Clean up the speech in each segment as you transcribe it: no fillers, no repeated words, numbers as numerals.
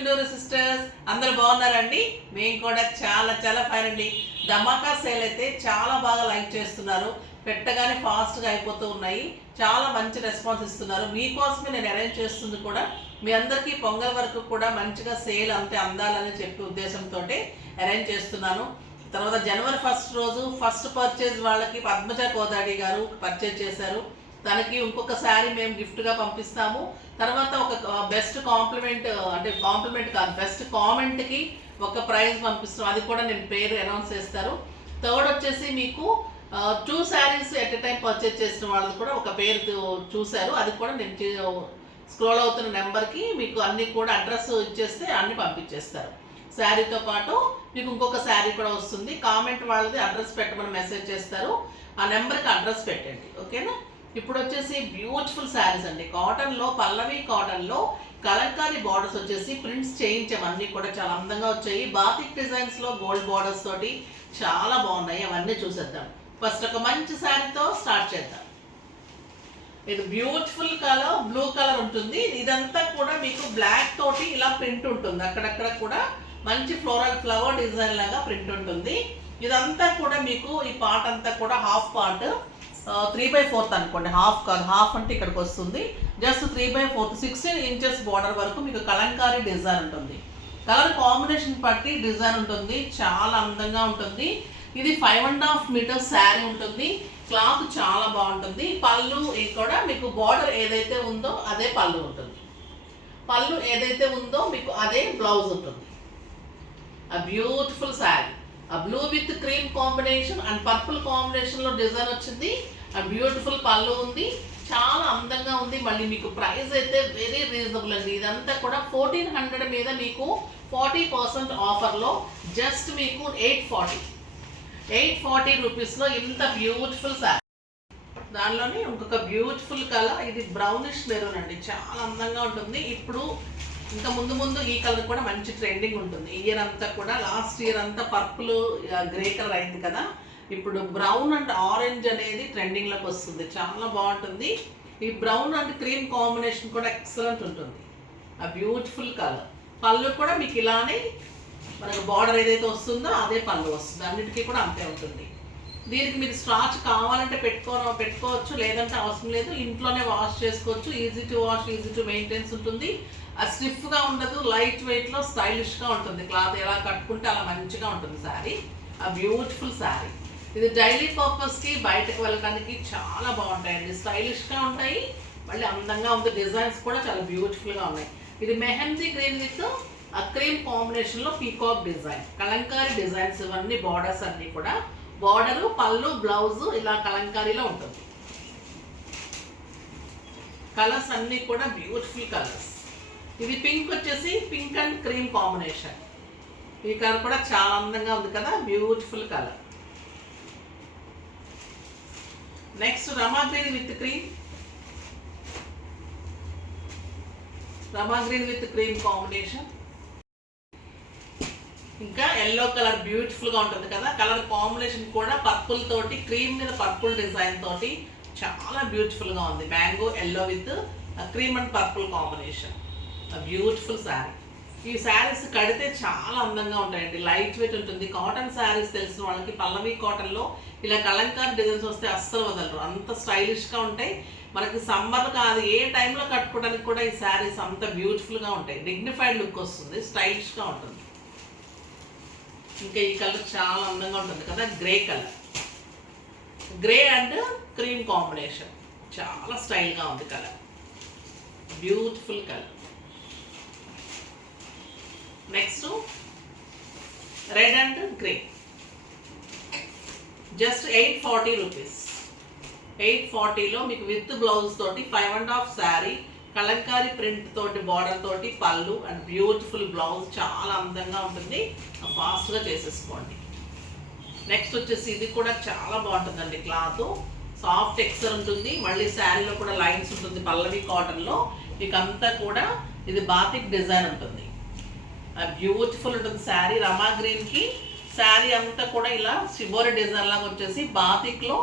Chunduru sisters అందరూ బాగున్నారండి. మేము కూడా చాలా చాలా ఫైన్ అండి. ధమాకా సేల్ అయితే చాలా బాగా లైక్ చేస్తున్నారు. పెట్టగానే ఫాస్ట్గా అయిపోతూ ఉన్నాయి. చాలా మంచి రెస్పాన్స్ ఇస్తున్నారు. మీకోసమే నేను అరేంజ్ చేస్తుంది కూడా మీ అందరికీ పొంగల్ వరకు కూడా మంచిగా సేల్ అంతే అందాలని చెప్పి ఉద్దేశంతో అరేంజ్ చేస్తున్నాను. తర్వాత జనవరి 1 రోజు ఫస్ట్ పర్చేజ్ వాళ్ళకి పద్మజ కోదాడి గారు పర్చేజ్ చేశారు. తనకి ఇంకొక శారీ మేము గిఫ్ట్గా పంపిస్తాము. తర్వాత ఒక బెస్ట్ కాంప్లిమెంట్ అంటే కాంప్లిమెంట్ కాదు, బెస్ట్ కామెంట్కి ఒక ప్రైజ్ పంపిస్తాం. అది కూడా నేను పేరు అనౌన్స్ చేస్తారు. థర్డ్ వచ్చేసి మీకు 2 saris at a time purchase చేసిన వాళ్ళది కూడా ఒక పేరు చూశారు. అది కూడా నేను స్క్రోల్ అవుతున్న నెంబర్కి మీకు అన్నీ కూడా అడ్రస్ ఇచ్చేస్తే అన్నీ పంపించేస్తారు. శారీతో పాటు మీకు ఇంకొక శారీ కూడా వస్తుంది. కామెంట్ వాళ్ళది అడ్రస్ పెట్టమని మెసేజ్ చేస్తారు. ఆ నెంబర్కి అడ్రస్ పెట్టండి, ఓకేనా. ఇప్పుడు వచ్చేసి బ్యూటిఫుల్ శారీస్ అండి. కాటన్లో, పల్లవి కాటన్లో కలంకారీ బార్డర్స్ వచ్చేసి ప్రింట్స్ చేయించాం. అన్నీ కూడా చాలా అందంగా వచ్చాయి. బాతిక్ డిజైన్స్లో గోల్డ్ బార్డర్స్ తోటి చాలా బాగున్నాయి. అవన్నీ చూసేద్దాం. ఫస్ట్ ఒక మంచి శారీతో స్టార్ట్ చేద్దాం. ఇది బ్యూటిఫుల్ కలర్, బ్లూ కలర్ ఉంటుంది. ఇదంతా కూడా మీకు బ్లాక్ తోటి ఇలా ప్రింట్ ఉంటుంది. అక్కడక్కడ కూడా మంచి ఫ్లవర్ డిజైన్ లాగా ప్రింట్ ఉంటుంది. ఇదంతా కూడా మీకు ఈ పార్ట్ అంతా కూడా హాఫ్ పార్ట్ 3/4 అనుకోండి. హాఫ్ కాదు, హాఫ్ అంటే ఇక్కడికి వస్తుంది. జస్ట్ 3/4 16 ఇంచెస్ బార్డర్ వరకు మీకు కలంకారీ డిజైన్ ఉంటుంది. కలర్ కాంబినేషన్ బట్టి డిజైన్ ఉంటుంది. చాలా అందంగా ఉంటుంది. ఇది 5.5 మీటర్స్ శారీ ఉంటుంది. క్లాత్ చాలా బాగుంటుంది. పళ్ళు కూడా మీకు బార్డర్ ఏదైతే ఉందో అదే పళ్ళు ఉంటుంది. పళ్ళు ఏదైతే ఉందో మీకు అదే బ్లౌజ్ ఉంటుంది. ఆ బ్యూటిఫుల్ శారీ, ఆ blue with cream combination and purple కాంబినేషన్లో డిజైన్ వచ్చింది. ఆ బ్యూటిఫుల్ పళ్ళు ఉంది. చాలా అందంగా ఉంది. మళ్ళీ మీకు ప్రైస్ అయితే వెరీ రీజనబుల్ అండి. ఇదంతా కూడా 1400 మీద మీకు 40% ఆఫర్లో జస్ట్ మీకు 840 రూపీస్లో ఇంత బ్యూటిఫుల్ శారీ. దానిలోనే ఇంకొక బ్యూటిఫుల్ కలర్, ఇది బ్రౌనిష్ మెరూన్ అండి. చాలా అందంగా ఉంటుంది. ఇప్పుడు ఇంకా ముందు ఈ కలర్ కూడా మంచి ట్రెండింగ్ ఉంటుంది. ఇయర్ అంతా కూడా, లాస్ట్ ఇయర్ అంతా పర్పుల్ గ్రే కలర్ అయింది కదా. ఇప్పుడు బ్రౌన్ అండ్ ఆరెంజ్ అనేది ట్రెండింగ్లోకి వస్తుంది. చాలా బాగుంటుంది. ఈ బ్రౌన్ అండ్ క్రీమ్ కాంబినేషన్ కూడా ఎక్సలెంట్ ఉంటుంది. ఆ బ్యూటిఫుల్ కలర్. పళ్ళు కూడా మీకు ఇలానే మనకు బార్డర్ ఏదైతే వస్తుందో అదే పళ్ళు వస్తుంది. అన్నిటికీ కూడా అంతే ఉంటుంది. దీనికి మీరు స్టార్చ్ కావాలంటే పెట్టుకోవచ్చు, లేదంటే అవసరం లేదు. ఇంట్లోనే వాష్ చేసుకోవచ్చు. Easy to wash, easy to maintenance ఉంటుంది. అది స్టిఫ్గా ఉండదు. లైట్ వెయిట్లో స్టైలిష్గా ఉంటుంది. క్లాత్ ఎలా కట్టుకుంటే అలా మంచిగా ఉంటుంది శారీ. ఆ బ్యూటిఫుల్ శారీ. ఇది డైలీ పర్పస్కి బయటకు వెళ్ళడానికి చాలా బాగుంటాయండి. స్టైలిష్గా ఉంటాయి, మళ్ళీ అందంగా ఉంది. డిజైన్స్ కూడా చాలా బ్యూటిఫుల్గా ఉన్నాయి. ఇది మెహందీ గ్రీన్ విత్ ఆ క్రీమ్ కాంబినేషన్లో పీకాక్ డిజైన్, కలంకారీ డిజైన్స్. ఇవన్నీ బార్డర్స్ అన్నీ కూడా బార్డరు, పళ్ళు, బ్లౌజ్ ఇలా కలంకారీలో ఉంటుంది. కలర్స్ అన్నీ కూడా బ్యూటిఫుల్ కలర్స్. ఇది పింక్ వచ్చేసి పింక్ అండ్ క్రీమ్ కాంబినేషన్. ఈ కలర్ కూడా చాలా అందంగా ఉంది కదా, beautiful colour. Next Rama green with cream, Rama green with cream combination. ఇంకా ఎల్లో కలర్ బ్యూటిఫుల్గా ఉంటుంది కదా. కలర్ కాంబినేషన్ కూడా పర్పుల్ తోటి, క్రీమ్ మీద పర్పుల్ డిజైన్ తోటి చాలా బ్యూటిఫుల్గా ఉంది. Mango yellow with cream and purple combination. Beautiful sari. ఈ శారీస్ కడితే చాలా అందంగా ఉంటాయండి. లైట్ వెయిట్ ఉంటుంది. కాటన్ శారీస్ తెలిసిన వాళ్ళకి పల్లవి కాటన్లో ఇలా కలంకారీ డిజైన్స్ వస్తే అస్సలు వదలరు. అంత స్టైలిష్గా ఉంటాయి. మనకి సమ్మర్ కాదు, ఏ టైంలో కట్టుకోవడానికి కూడా ఈ శారీస్ అంత బ్యూటిఫుల్గా ఉంటాయి. డిగ్నిఫైడ్ లుక్ వస్తుంది, స్టైలిష్గా ఉంటుంది. ఇంకా ఈ కలర్ చాలా అందంగా ఉంటుంది కదా, grey colour. Grey and cream combination చాలా స్టైల్గా ఉంది colour. Beautiful colour. Next red and grey. Just 840 rupees. 840లో మీకు విత్ బ్లౌజ్ తోటి 5.5 శారీ, కలంకారీ ప్రింట్ తోటి బార్డర్ తోటి పళ్ళు అండ్ బ్యూటిఫుల్ బ్లౌజ్. చాలా అందంగా ఉంటుంది. ఫాస్ట్గా చేసేసుకోండి. నెక్స్ట్ వచ్చేసి ఇది కూడా చాలా బాగుంటుందండి. క్లాత్ సాఫ్ట్ టెక్స్చర్ ఉంటుంది. మళ్ళీ శారీలో కూడా లైన్స్ ఉంటుంది. పల్లవి కాటన్లో మీకు అంతా కూడా ఇది బాతిక్ డిజైన్ ఉంటుంది. బ్యూటిఫుల్ ఉంటుంది శారీ. రమా గ్రీన్కి శారీ అంతా కూడా ఇలా శివోరి డిజైన్ లాగా వచ్చేసి బాతిక్లో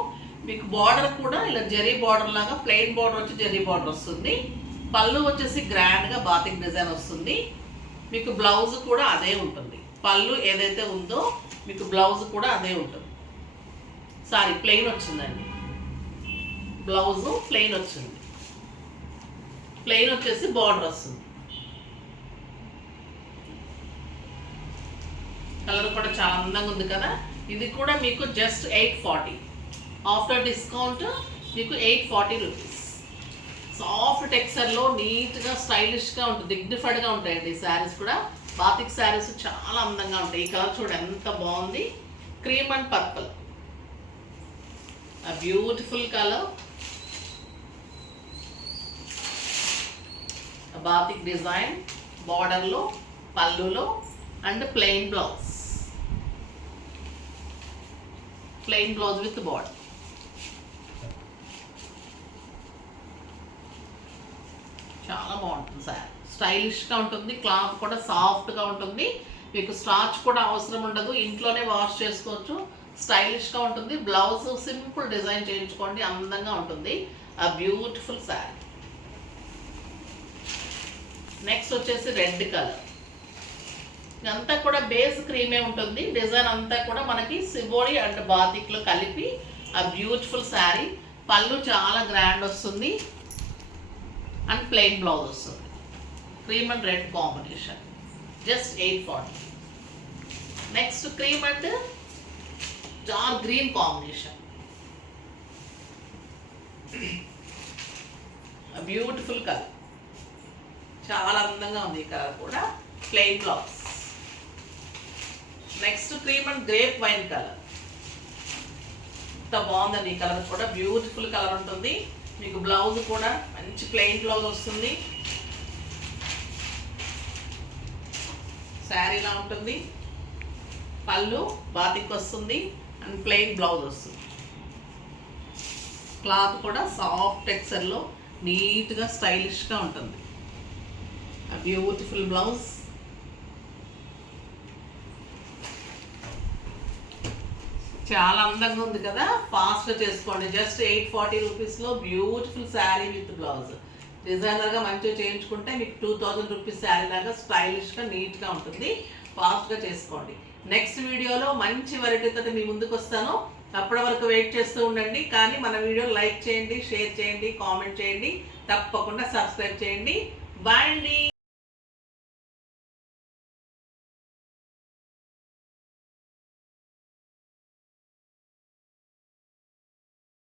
మీకు బార్డర్ కూడా ఇలా జరీ బార్డర్ లాగా, ప్లెయిన్ బార్డర్ వచ్చి జరీ బార్డర్ వస్తుంది. పళ్ళు వచ్చేసి గ్రాండ్గా బాతిక్ డిజైన్ వస్తుంది. మీకు బ్లౌజ్ కూడా అదే ఉంటుంది. పళ్ళు ఏదైతే ఉందో మీకు బ్లౌజ్ కూడా అదే ఉంటుంది. సారీ, ప్లెయిన్ వచ్చిందండి. బ్లౌజు ప్లెయిన్ వచ్చింది. ప్లెయిన్ వచ్చేసి బార్డర్ వస్తుంది. కలర్ కూడా చాలా అందంగా ఉంది కదా. ఇది కూడా మీకు జస్ట్ 840. ఆఫ్టర్ డిస్కౌంట్ మీకు 840 రూపీస్. సాఫ్ట్ టెక్స్చర్లో నీట్గా స్టైలిష్గా ఉంటుంది, డిగ్నిఫైడ్గా ఉంటాయండి ఈ శారీస్ కూడా. బాతిక్ శారీస్ చాలా అందంగా ఉంటాయి. ఈ కలర్ చూడ ఎంత బాగుంది, cream and purple, a beautiful color, a batik design, border lo, pallu lo, and plain blouse with border. చాలా బాగుంటుంది సార్, స్టైలిష్గా ఉంటుంది. క్లాత్ కూడా సాఫ్ట్గా ఉంటుంది. మీకు స్టార్చ్ కూడా అవసరం ఉండదు, ఇంట్లోనే వాష్ చేసుకోవచ్చు. స్టైలిష్గా ఉంటుంది. బ్లౌజ్ సింపుల్ డిజైన్ చేయించుకోండి, అందంగా ఉంటుంది. ఆ బ్యూటిఫుల్ శారీ. నెక్స్ట్ వచ్చేసి రెడ్ కలర్. ఇదంతా కూడా బేస్ క్రీమే ఉంటుంది. డిజైన్ అంతా కూడా మనకి సిబోరి అండ్ బాతిక్లో కలిపి ఆ బ్యూటిఫుల్ శారీ. పళ్ళు చాలా గ్రాండ్ వస్తుంది అండ్ ప్లెయిన్ బ్లౌజ్ వస్తుంది. Cream and red combination, just 840. Next cream and dark green combination, beautiful colour, చాలా అందంగా ఉంది ఈ కలర్ కూడా. Plain blouse. Next cream and grape wine colour. ఎంత బాగుందండి ఈ కలర్ కూడా, బ్యూటిఫుల్ కలర్ ఉంటుంది. మీకు బ్లౌజ్ కూడా మంచి ప్లెయిన్ బ్లౌజ్ వస్తుంది. శారీలా ఉంటుంది. పళ్ళు బాతిక్ వస్తుంది అండ్ ప్లెయిన్ బ్లౌజ్ వస్తుంది. క్లాత్ కూడా సాఫ్ట్ టెక్స్చర్లో నీట్గా స్టైలిష్గా ఉంటుంది. Beautiful blouse. చాలా అందంగా ఉంది కదా. ఫాస్ట్గా చేసుకోండి. జస్ట్ 840 రూపీస్లో బ్యూటిఫుల్ శారీ విత్ బ్లౌజ్. డిజైనర్గా మంచిగా చేయించుకుంటే మీకు 2000 రూపీస్ శారీ లాగా స్టైలిష్గా నీట్గా ఉంటుంది. ఫాస్ట్గా చేసుకోండి. నెక్స్ట్ వీడియోలో మంచి వెరైటీతో మీ ముందుకు వస్తాను. అప్పటి వరకు వెయిట్ చేస్తూ ఉండండి. కానీ మన వీడియో లైక్ చేయండి, షేర్ చేయండి, కామెంట్ చేయండి, తప్పకుండా సబ్స్క్రైబ్ చేయండి. బాయ్ అండి.